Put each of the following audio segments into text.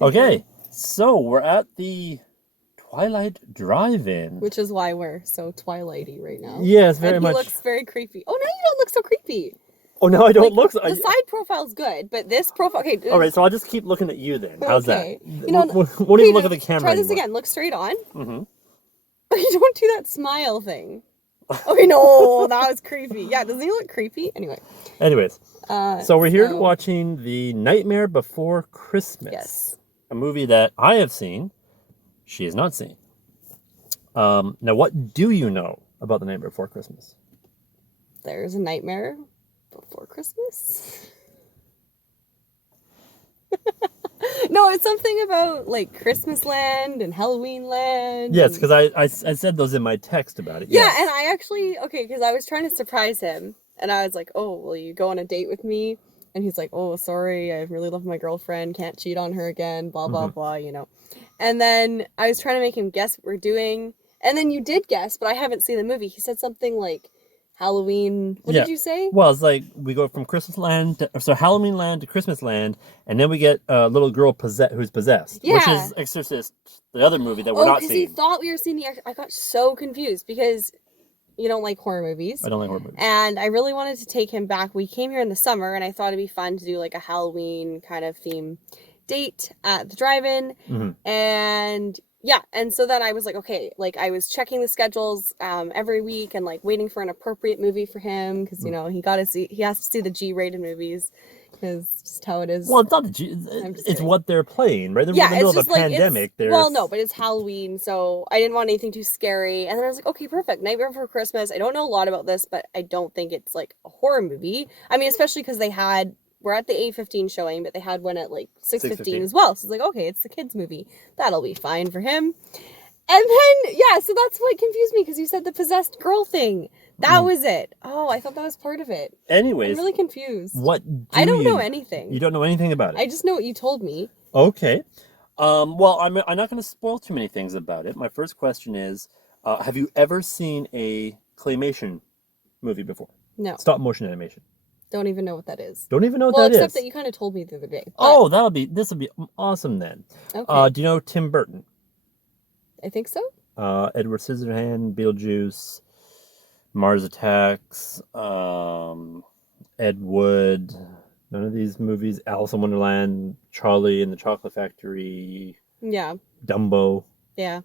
Okay, so we're at the Twilight Drive-In. Which is why we're so Twilighty right now. Yes, very and he much. looks very creepy. Oh, now you don't look so creepy. Oh, no, I don't look so... The side profile's good, but this profile... Okay. All right, so I'll just keep looking at you then. How's Okay. that? You know, won't even look at the camera Try this anymore. again. Look straight on. Mm-hmm. You don't do that smile thing. Okay, no, that was creepy. Yeah, doesn't he look creepy? Anyways, so we're here so- watching The Nightmare Before Christmas. Yes. A movie that I have seen, she has not seen. Now, what do you know about The Nightmare Before Christmas? There's a nightmare before Christmas. No, it's something about like Christmas Land and Halloween Land. Yes, because I said those in my text about it. Yeah, yes. and I actually, because I was trying to surprise him, and I was like, oh, will you go on a date with me? And he's like, oh, sorry, I really love my girlfriend, can't cheat on her again, blah, blah, blah, you know. And then I was trying to make him guess what we're doing, and then you did guess, but I haven't seen the movie. He said something like Halloween, what did you say? Well, it's like we go from Christmas Land, so Halloween Land to Christmas Land, and then we get a little girl who's possessed, which is Exorcist, the other movie that we're not seeing. Because he thought we were seeing I got so confused because you don't like horror movies. I don't like horror movies. And I really wanted to take him back. We came here in the summer, and I thought it'd be fun to do like a Halloween kind of theme date at the drive-in. And yeah, and so then I was like, okay, like I was checking the schedules every week and like waiting for an appropriate movie for him because you know he has to see the G-rated movies because just how it is. Well, it's not the G. It's what they're playing, right? They're in the middle of a pandemic. Well, no, but it's Halloween, so I didn't want anything too scary. And then I was like, okay, perfect. Nightmare Before Christmas. I don't know a lot about this, but I don't think it's like a horror movie. I mean, especially because we're at the 8:15 showing, but they had one at like 6:15 as well. So it's like, okay, it's the kids' movie. That'll be fine for him. And then, yeah, so that's what confused me because you said the possessed girl thing. That was it. Oh, I thought that was part of it. Anyways. I'm really confused. I don't know anything. You don't know anything about it? I just know what you told me. Okay. Well, I'm not going to spoil too many things about it. My first question is, have you ever seen a claymation movie before? No. Stop motion animation. Don't even know what that is. Don't even know what that is? Well, except that you kind of told me the other day. But... Oh, this will be awesome then. Okay. Do you know Tim Burton? I think so. Edward Scissorhands, Beetlejuice, Mars Attacks, Ed Wood. None of these movies. Alice in Wonderland, Charlie and the Chocolate Factory. Yeah. Dumbo. Yeah.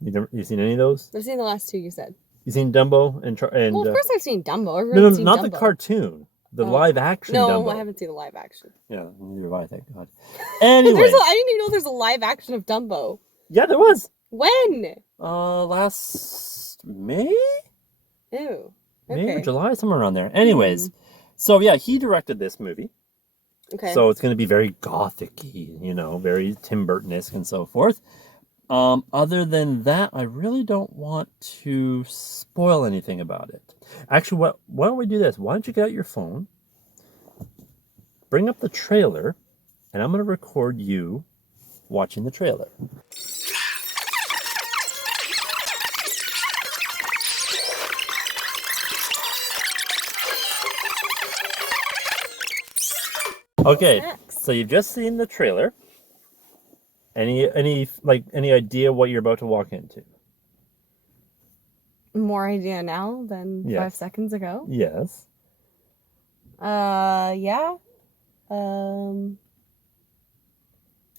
You seen any of those? I've seen the last two you said. You seen Dumbo and well, of course I've seen Dumbo. No, not the cartoon. The live action Dumbo. No, I haven't seen the live action. Yeah, neither have I, thank God. Anyway. I didn't even know there's a live action of Dumbo. Yeah, there was. When? Last May? Ew. Okay. May or Okay. July, somewhere around there. Anyways, so yeah, he directed this movie. Okay. So it's going to be very gothic-y, very Tim Burton-esque and so forth. Other than that, I really don't want to spoil anything about it. Actually, why don't we do this? Why don't you get out your phone, bring up the trailer, and I'm going to record you watching the trailer. Okay, so you've just seen the trailer. Any idea what you're about to walk into? More idea now than 5 seconds ago? Yes. Yeah.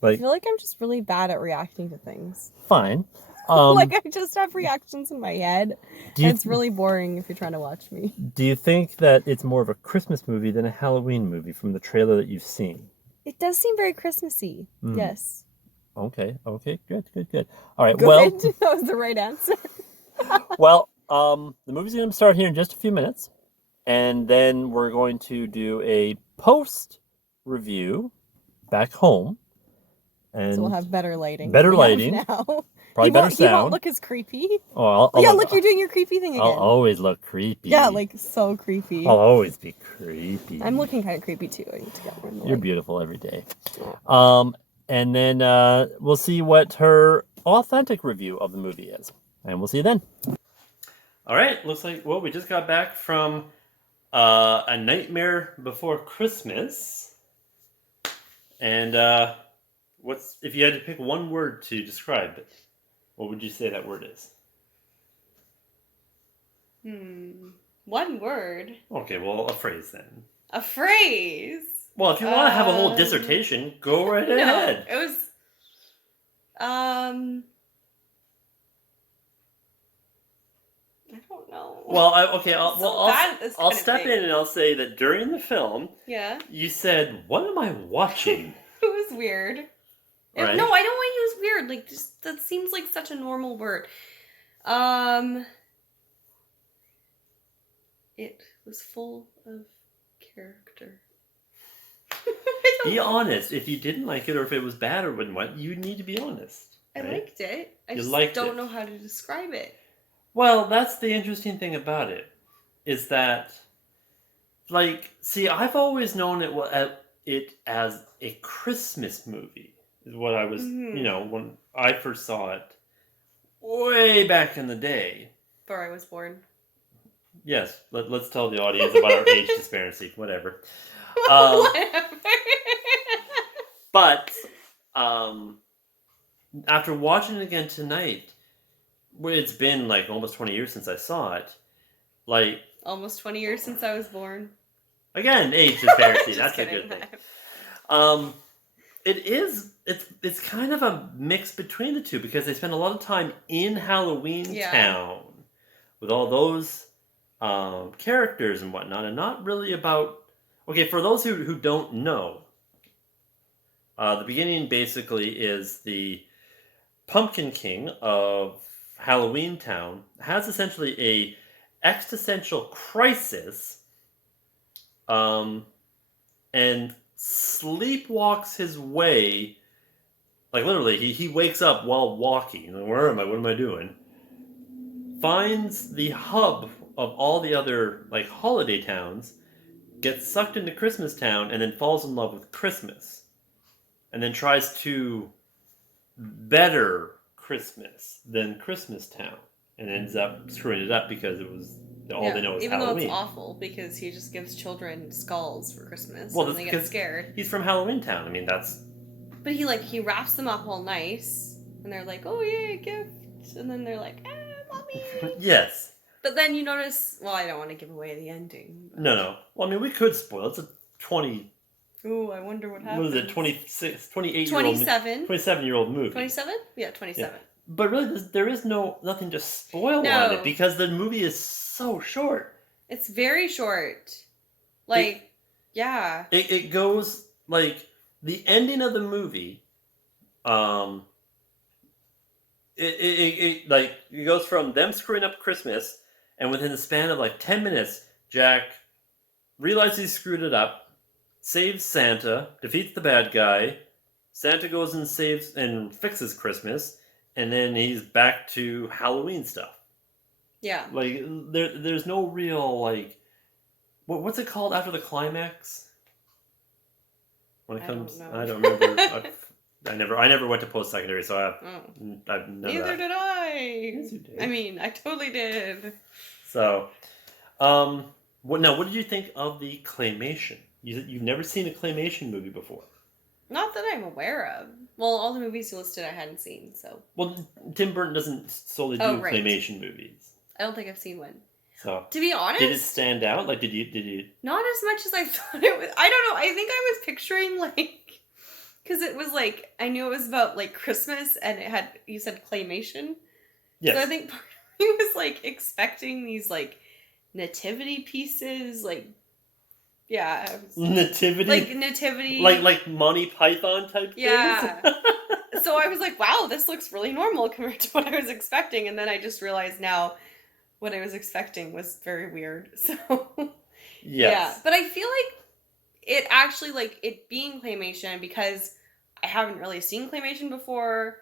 I feel like I'm just really bad at reacting to things. Fine. I just have reactions in my head. And it's really boring if you're trying to watch me. Do you think that it's more of a Christmas movie than a Halloween movie from the trailer that you've seen? It does seem very Christmassy. Yes. Okay, good. All right, good. Well... That was the right answer. Well, the movie's going to start here in just a few minutes. And then we're going to do a post-review back home. And so we'll have better lighting. Better lighting. Now. Probably better sound. He won't look as creepy. Oh, look, you're doing your creepy thing again. I'll always look creepy. Yeah, like so creepy. I'll always be creepy. I'm looking kind of creepy too. I need to get more in the You're light. beautiful every day. And then we'll see what her authentic review of the movie is. And we'll see you then. All right, looks like, we just got back from A Nightmare Before Christmas. And What's if you had to pick one word to describe it? What would you say that word is? One word. Okay, well, a phrase then. A phrase. Well, if you want to have a whole dissertation, go right ahead. No, it was. I don't know. Well, I'll step in and I'll say that during the film, yeah, you said, "What am I watching?" it was weird. Right? No, I don't want to use weird. Like, just that seems like such a normal word. It was full of character. Be honest. If you didn't like it, or if it was bad or what, you need to be honest. I right? liked it. I You just liked don't it. know how to describe it. Well, that's the interesting thing about it, is that, like, see, I've always known it as a Christmas movie. Is what I was, when I first saw it, way back in the day. Before I was born. Yes, let's tell the audience about our age disparity. Whatever. Whatever. But after watching it again tonight, it's been like almost 20 years since I saw it. Like almost 20 years since I was born. Again, age disparity. That's kidding. A good thing. It's kind of a mix between the two because they spend a lot of time in Halloween Town with all those characters and whatnot, and not really about. Okay, for those who don't know, the beginning basically is the Pumpkin King of Halloween Town has essentially a existential crisis, and sleepwalks his way. Like literally, he wakes up while walking. Where am I? What am I doing? Finds the hub of all the other like holiday towns, gets sucked into Christmas Town, and then falls in love with Christmas, and then tries to better Christmas than Christmas Town, and ends up screwing it up because it was all they know is even Halloween. Even though it's awful because he just gives children skulls for Christmas, well, and they get scared. He's from Halloween Town. I mean, that's. But he wraps them up all nice, and they're like, "Oh yeah, gift," and then they're like, "Mommy." Yes. But then you notice. Well, I don't want to give away the ending. But... No. Well, I mean, we could spoil. It's a 20. Ooh, I wonder what happens. What is it? 26, 28 27. 27-year-old movie. 27? Yeah, 27. Yeah. But really, there is nothing to spoil on it because the movie is so short. It's very short. Like, yeah. It goes, like, the ending of the movie, it goes from them screwing up Christmas, and within the span of, like, 10 minutes, Jack realizes he screwed it up, saves Santa, defeats the bad guy, Santa goes and saves and fixes Christmas, and then he's back to Halloween stuff. Yeah. Like, there's no real, like... What's it called after the climax? When it comes... I don't remember. I never went to post-secondary, so I've never... Neither did I! Yes, you did. I mean, I totally did. So, what did you think of the claymation? You've never seen a claymation movie before. Not that I'm aware of. Well, all the movies you listed I hadn't seen, so... Well, Tim Burton doesn't solely do claymation movies. I don't think I've seen one. So, to be honest... Did it stand out? Like, did you... Not as much as I thought it was. I don't know. I think I was picturing, like... Because it was, like... I knew it was about, like, Christmas, and it had... You said claymation? Yes. So I think part of me was, like, expecting these, like, nativity pieces, like... Yeah. Nativity? Like, nativity. Like Monty Python type things? Yeah. So I was like, wow, this looks really normal compared to what I was expecting. And then I just realized now what I was expecting was very weird. So, yes. Yeah. But I feel like it actually, like, it being claymation, because I haven't really seen claymation before.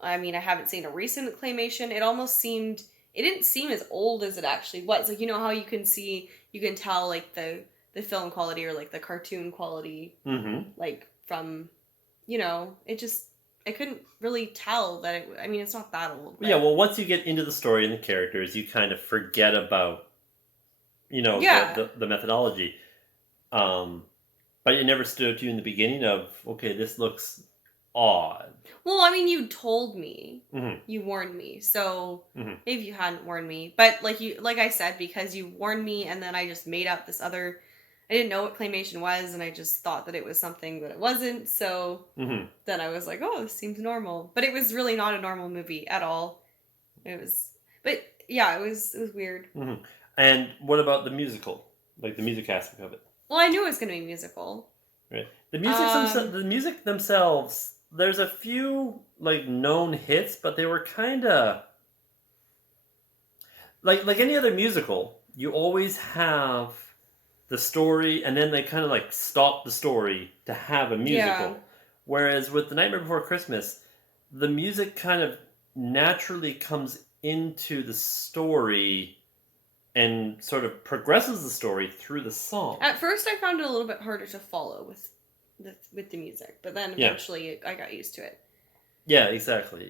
I mean, I haven't seen a recent claymation. It almost seemed, it didn't seem as old as it actually was. Like, you know how you can tell, like, the film quality or, like, the cartoon quality, like, from, you know, I couldn't really tell that it's not that old. But... Yeah, well, once you get into the story and the characters, you kind of forget about, you know, the methodology. But it never stood to you in the beginning of, okay, this looks odd. Well, I mean, you told me. Mm-hmm. You warned me. So Mm-hmm. maybe you hadn't warned me. But like I said, because you warned me and then I just made up this other, I didn't know what claymation was and I just thought that it was something that it wasn't. So Mm-hmm. then I was like, oh, this seems normal. But it was really not a normal movie at all. It was, but yeah, it was weird. Mm-hmm. And what about the musical? Like the music aspect of it? Well, I knew it was going to be musical. Right. Um, The music themselves. There's a few like known hits, but they were kind of like any other musical. You always have the story, and then they kind of like stop the story to have a musical. Yeah. Whereas with The Nightmare Before Christmas, the music kind of naturally comes into the story and sort of progresses the story through the song. At first, I found it a little bit harder to follow with the music, but then eventually I got used to it. Yeah, exactly.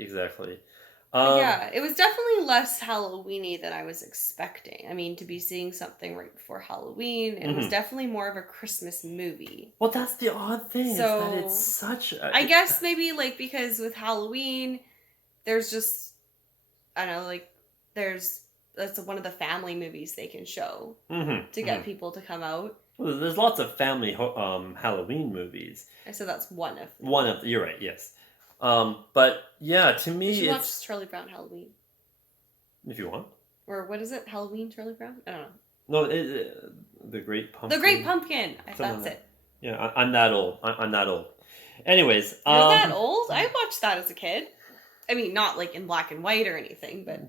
Yeah, it was definitely less Halloweeny than I was expecting. I mean, to be seeing something right before Halloween, it was definitely more of a Christmas movie. Well, that's the odd thing. So, is that it's such a... I guess maybe, like, because with Halloween, there's just, I don't know, like, that's one of the family movies they can show to get people to come out. Well, there's lots of family Halloween movies. I said that's one of them. One of them, you're right, yes. But yeah, to me, you should watch Charlie Brown Halloween. If you want. Or what is it? Halloween Charlie Brown? I don't know. No, The Great Pumpkin. The Great Pumpkin. That's it. Yeah, I'm that old. I'm that old. Anyways, you're that old? I watched that as a kid. I mean, not like in black and white or anything, but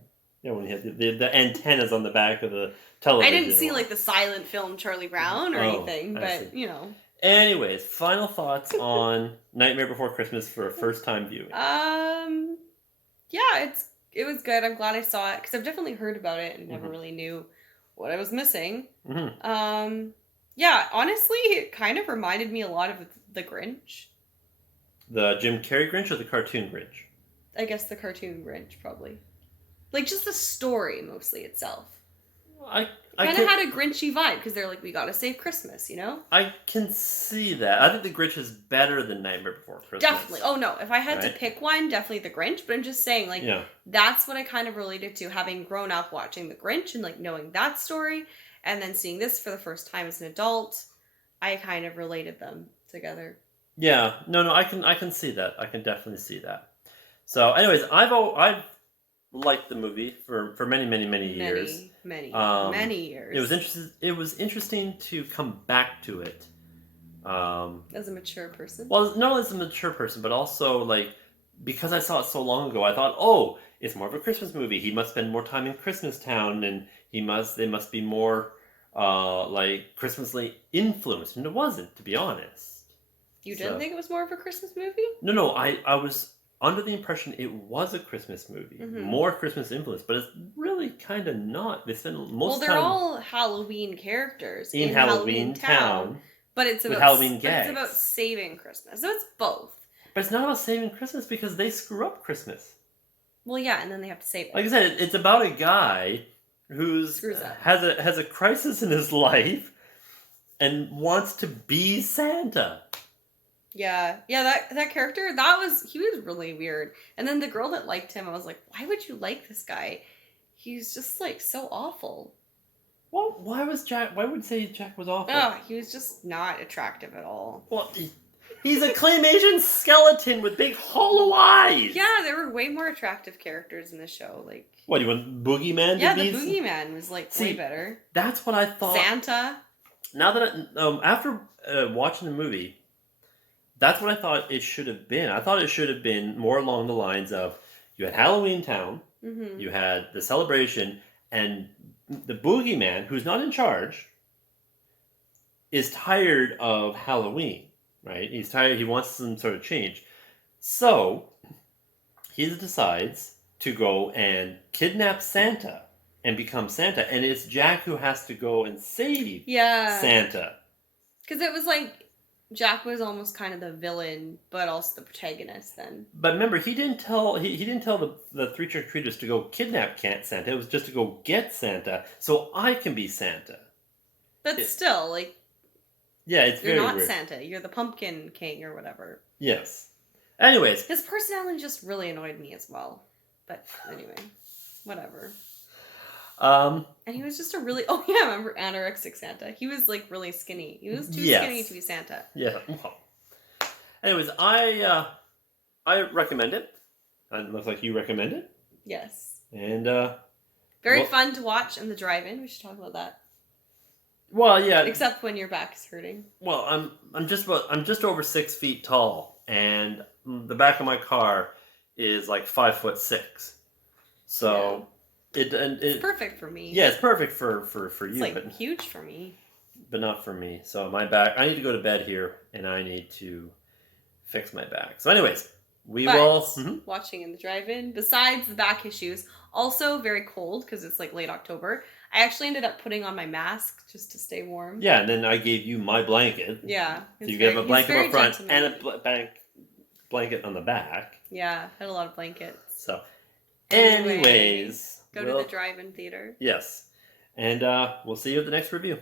yeah, when you had the antennas on the back of the television. I didn't see like the silent film Charlie Brown or anything, but you know. Anyways, final thoughts on Nightmare Before Christmas for a first time viewing. Yeah, it was good. I'm glad I saw it because I've definitely heard about it and never really knew what I was missing. Yeah, honestly, it kind of reminded me a lot of The Grinch. The Jim Carrey Grinch or the cartoon Grinch? I guess the cartoon Grinch, probably. Like, just the story, mostly, itself. I kind of had a Grinchy vibe, because they're like, we gotta save Christmas, you know? I can see that. I think the Grinch is better than Nightmare Before Christmas. Definitely. Oh, no. If I had to pick one, definitely the Grinch, but I'm just saying, like, that's what I kind of related to, having grown up watching the Grinch and, like, knowing that story, and then seeing this for the first time as an adult. I kind of related them together. Yeah. No, I can see that. I can definitely see that. So, anyways, I've liked the movie for many years. Many years. It was interesting to come back to it. As a mature person. Well, not as a mature person, but also like because I saw it so long ago, I thought, oh, it's more of a Christmas movie. He must spend more time in Christmas Town, and they must be more like Christmasly influenced, and it wasn't, to be honest. You didn't think it was more of a Christmas movie? No, I was under the impression it was a Christmas movie, more Christmas influence, but it's really kind of not. They spend most they're all Halloween characters in Halloween Town, but it's about Halloween gags. It's about saving Christmas, so it's both. But it's not about saving Christmas because they screw up Christmas. Well, yeah, and then they have to save it. Like I said, it's about a guy who's has a crisis in his life and wants to be Santa. Yeah, that character, he was really weird. And then the girl that liked him, I was like, why would you like this guy? He's just like so awful. Well, why would say Jack was awful? Oh, he was just not attractive at all. Well, he's a claymation skeleton with big hollow eyes. Yeah, there were way more attractive characters in the show. Like, what, you want Boogeyman? Yeah, the Boogeyman was like way better. That's what I thought. Santa. Now that after watching the movie, that's what I thought it should have been. I thought it should have been more along the lines of you had Halloween Town, you had the celebration, and the Boogeyman, who's not in charge, is tired of Halloween, right? He's tired. He wants some sort of change. So he decides to go and kidnap Santa and become Santa. And it's Jack who has to go and save Santa. Because it was like Jack was almost kind of the villain, but also the protagonist then. But remember, he didn't tell the three trick-or-treaters to go kidnap Santa. It was just to go get Santa, so I can be Santa. But still, like... Yeah, it's you're very not weird. Santa. You're the Pumpkin King or whatever. Yes. Anyways, His personality just really annoyed me as well. But anyway, whatever. And he was just a really, oh yeah, I remember Anorexic Santa. He was like really skinny. He was too skinny to be Santa. Yeah. Well. Anyways, I recommend it. And it looks like you recommend it. Yes. And very fun to watch in the drive-in. We should talk about that. Well, yeah. Except when your back is hurting. Well, I'm just over 6 feet tall, and the back of my car is like 5'6". So it's perfect for me. Yeah, it's perfect for you. It's like huge for me. But not for me. So my back, I need to go to bed here, and I need to fix my back. So anyways, we will... Watching in the drive-in, besides the back issues, also very cold because it's like late October. I actually ended up putting on my mask just to stay warm. Yeah, and then I gave you my blanket. Yeah. So you gave a blanket up front and a blanket on the back. Yeah, had a lot of blankets. So, anyways... Go to the drive-in theater. Yes. And we'll see you at the next review.